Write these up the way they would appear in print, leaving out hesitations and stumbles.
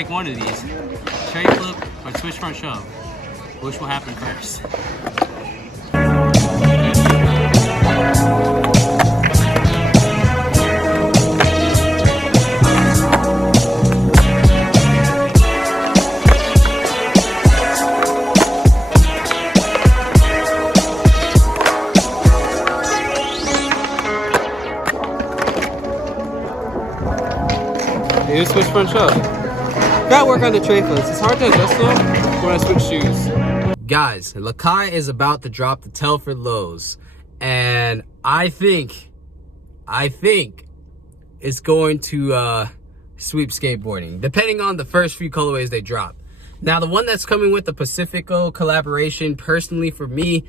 take one of these. Cherry flip or switch front shove. Which will happen first? Maybe switch front shove. Gotta work on the tray flips. It's hard to adjust them when I switch shoes. Guys, Lakai is about to drop the Telford lows, and I think it's going to sweep skateboarding, depending on the first few colorways they drop. Now, the one that's coming with the Pacifico collaboration, personally for me,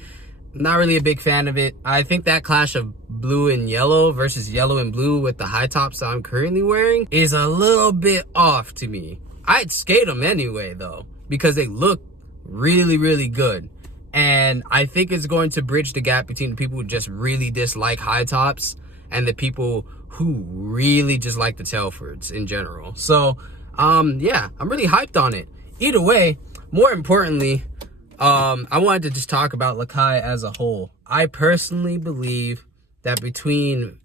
not really a big fan of it. I think that clash of blue and yellow versus yellow and blue with the high tops that I'm currently wearing is a little bit off to me. I'd skate them anyway though, because they look really, really good. And I think it's going to bridge the gap between the people who just really dislike high tops and the people who really just like the Telfords in general. So, yeah, I'm really hyped on it. Either way, more importantly, I wanted to just talk about Lakai as a whole. I personally believe that between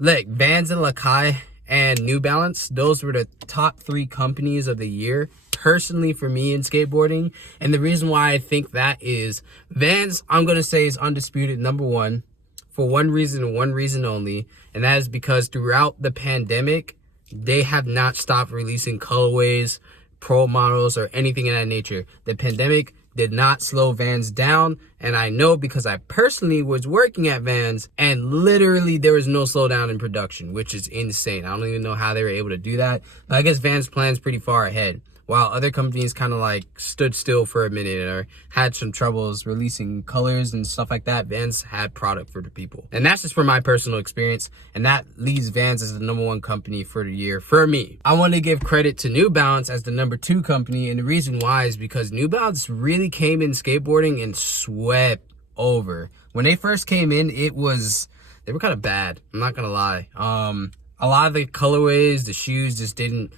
Vans and Lakai and New Balance, those were the top 3 companies of the year, personally for me in skateboarding. And the reason why I think that is Vans, I'm going to say, is undisputed #1 for one reason and one reason only. And that is because throughout the pandemic, they have not stopped releasing colorways, pro models, or anything of that nature. The pandemic did not slow Vans down, and I know because I personally was working at Vans, and literally there was no slowdown in production, which is insane. I don't even know how they were able to do that, but I guess Vans plans pretty far ahead, while other companies kind of like stood still for a minute or had some troubles releasing colors and stuff like that. Vans had product for the people, and that's just from my personal experience, and that leaves Vans as the #1 company for the year for me. I want to give credit to New Balance as the #2 company, and the reason why is because New Balance really came in skateboarding and swept over. When they first came in, they were kind of bad, I'm not gonna lie. A lot of the colorways, the shoes just didn't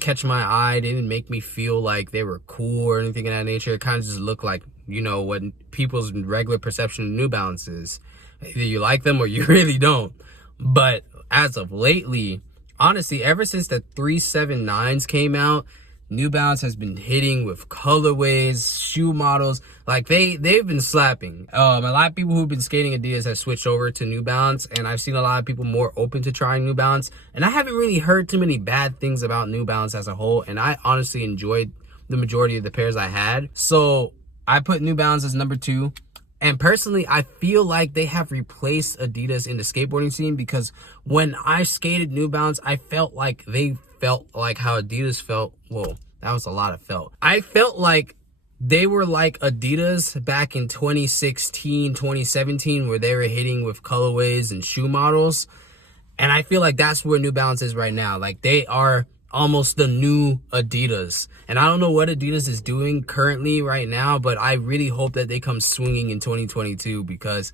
catch my eye. They didn't make me feel like they were cool or anything of that nature. It kind of just looked like, you know, what people's regular perception of New Balance is. Either you like them or you really don't. But as of lately, honestly, ever since the 379s came out, New Balance has been hitting with colorways, shoe models. Like they've been slapping. A lot of people who've been skating Adidas have switched over to New Balance, and I've seen a lot of people more open to trying New Balance. And I haven't really heard too many bad things about New Balance as a whole, and I honestly enjoyed the majority of the pairs I had. So I put New Balance as #2. And personally, I feel like they have replaced Adidas in the skateboarding scene, because when I skated New Balance, I felt like they felt like how Adidas felt. Whoa, that was a lot of felt. I felt like they were like Adidas back in 2016, 2017, where they were hitting with colorways and shoe models. And I feel like that's where New Balance is right now. Like they are almost the new Adidas. And I don't know what Adidas is doing currently right now, but I really hope that they come swinging in 2022, because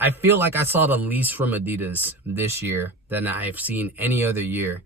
I feel like I saw the least from Adidas this year than I've seen any other year.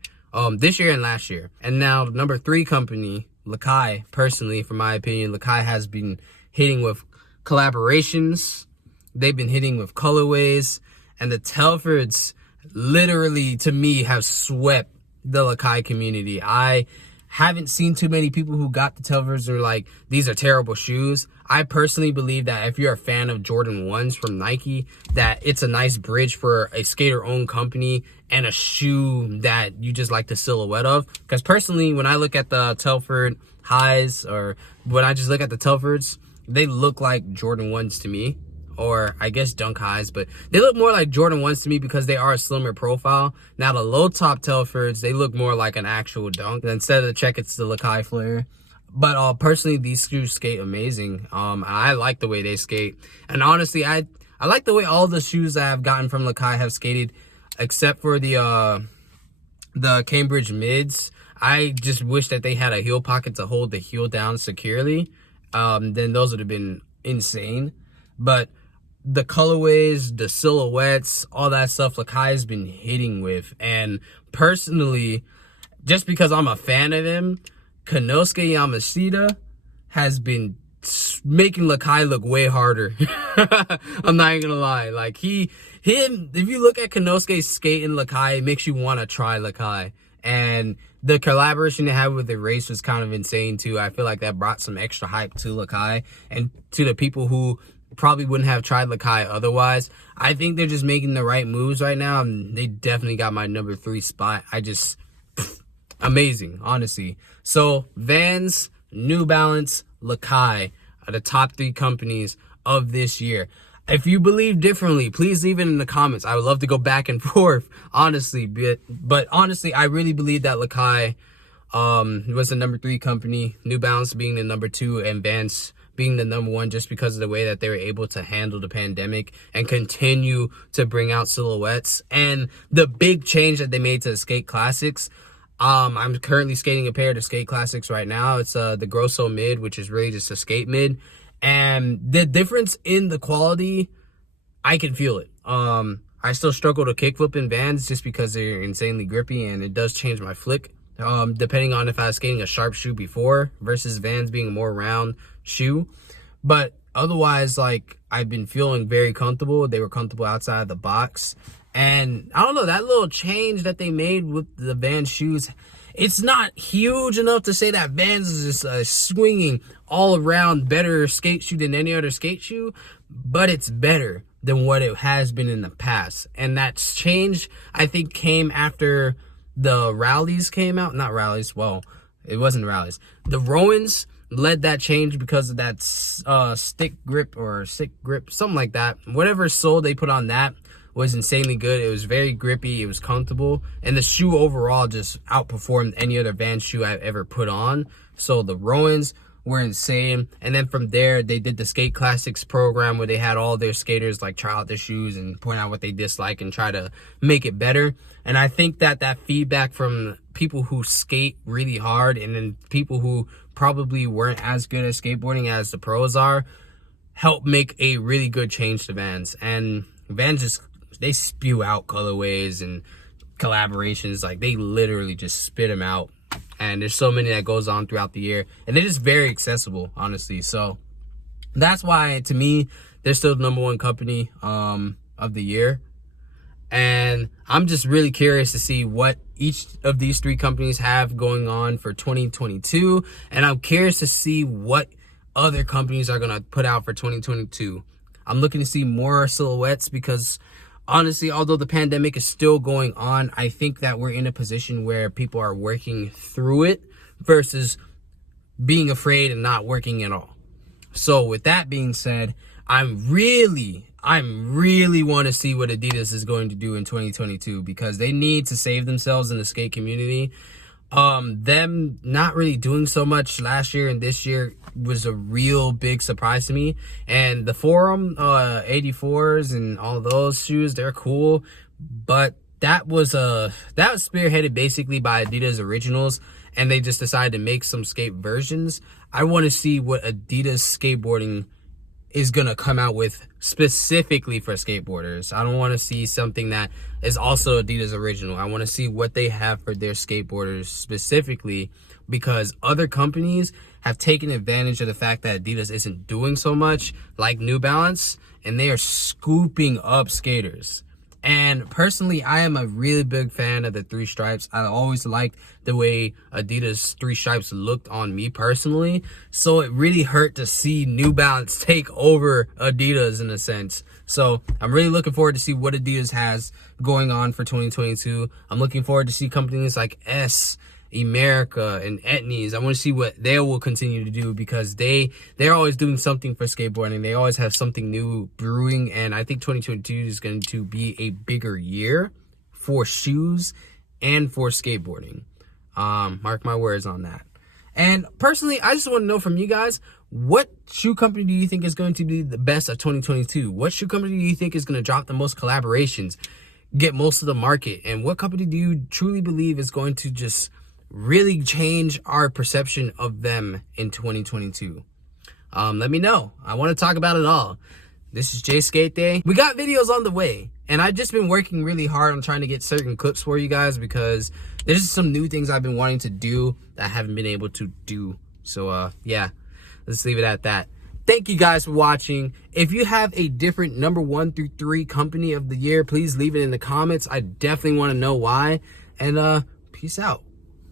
This year and last year. And now #3 company, Lakai, personally, for my opinion, Lakai has been hitting with collaborations. They've been hitting with colorways, and the Telfords literally, to me, have swept the Lakai community. I haven't seen too many people who got the Telfords are like, these are terrible shoes. I personally believe that if you're a fan of Jordan 1s from Nike, that it's a nice bridge for a skater-owned company and a shoe that you just like the silhouette of. Because personally, when I look at the Telford highs, or when I just look at the Telfords, they look like Jordan 1s to me. Or I guess Dunk highs, but they look more like Jordan 1s to me because they are a slimmer profile. Now the low top Telfords, they look more like an actual Dunk. And instead of the check, it's the Lakai flare. But personally, these shoes skate amazing. I like the way they skate. And honestly, I like the way all the shoes that I've gotten from Lakai have skated, except for the Cambridge mids. I just wish that they had a heel pocket to hold the heel down securely. Then those would have been insane. But the colorways, the silhouettes, all that stuff Lakai has been hitting with. And personally, just because I'm a fan of them, Konosuke Yamashita has been making Lakai look way harder. I'm not even gonna lie. Like him, if you look at Konosuke's skate in Lakai, it makes you want to try Lakai. And the collaboration they had with the race was kind of insane too. I feel like that brought some extra hype to Lakai and to the people who probably wouldn't have tried Lakai otherwise. I think they're just making the right moves right now, and they definitely got my number 3 spot. Amazing, honestly. So Vans, New Balance, Lakai are the top 3 companies of this year. If you believe differently, please leave it in the comments. I would love to go back and forth, honestly. But honestly, I really believe that Lakai was the number 3 company, New Balance being the number 2, and Vans being the number 1, just because of the way that they were able to handle the pandemic and continue to bring out silhouettes. And the big change that they made to the skate classics. I'm currently skating a pair of the skate classics right now. It's the Grosso mid, which is really just a skate mid. And the difference in the quality, I can feel it. I still struggle to kickflip in Vans just because they're insanely grippy, and it does change my flick. Depending on if I was skating a sharp shoe before versus Vans being a more round shoe. But otherwise, like, I've been feeling very comfortable. They were comfortable outside of the box. And I don't know, that little change that they made with the Vans shoes, it's not huge enough to say that Vans is just a swinging all around better skate shoe than any other skate shoe, but it's better than what it has been in the past. And that change, I think, came after the rallies came out. Not rallies, well, it wasn't rallies. The Rowans led that change because of that stick grip, something like that. Whatever sole they put on that was insanely good. It was very grippy, it was comfortable, and the shoe overall just outperformed any other Vans shoe I've ever put on. So the Rowans were insane. And then from there, they did the Skate Classics program where they had all their skaters like try out their shoes and point out what they dislike and try to make it better. And I think that that feedback from people who skate really hard and then people who probably weren't as good at skateboarding as the pros are helped make a really good change to Vans. And Vans just, they spew out colorways and collaborations. Like, they literally just spit them out. And there's so many that goes on throughout the year. And they're just very accessible, honestly. So that's why, to me, they're still the number 1 company of the year. And I'm just really curious to see what each of these 3 companies have going on for 2022. And I'm curious to see what other companies are going to put out for 2022. I'm looking to see more silhouettes because, honestly, although the pandemic is still going on, I think that we're in a position where people are working through it versus being afraid and not working at all. So with that being said, I'm really want to see what Adidas is going to do in 2022 because they need to save themselves in the skate community. Them not really doing so much last year and this year was a real big surprise to me. And the Forum 84s and all those shoes, they're cool, but that was spearheaded basically by Adidas Originals, and they just decided to make some skate versions. I want to see what Adidas skateboarding is gonna come out with specifically for skateboarders. I don't want to see something that is also Adidas Original. I want to see what they have for their skateboarders specifically, because other companies have taken advantage of the fact that Adidas isn't doing so much, like New Balance, and they are scooping up skaters. And personally, I am a really big fan of the 3 stripes. I always liked the way Adidas 3 stripes looked on me personally. So it really hurt to see New Balance take over Adidas in a sense. So I'm really looking forward to see what Adidas has going on for 2022. I'm looking forward to see companies like America and Etnies. I want to see what they will continue to do because they're always doing something for skateboarding. They always have something new brewing, and I think 2022 is going to be a bigger year for shoes and for skateboarding. Mark my words on that. And personally, I just want to know from you guys, what shoe company do you think is going to be the best of 2022? What shoe company do you think is going to drop the most collaborations, get most of the market? And what company do you truly believe is going to just really change our perception of them in 2022? Let me know. I want to talk about it all. This is Jay Skate Day. We got videos on the way, And I've just been working really hard on trying to get certain clips for you guys because there's just some new things I've been wanting to do that I haven't been able to do. So, yeah, let's leave it at that. Thank you guys for watching. If you have a different number 1 through 3 company of the year, please leave it in the comments. I definitely want to know why. And peace out.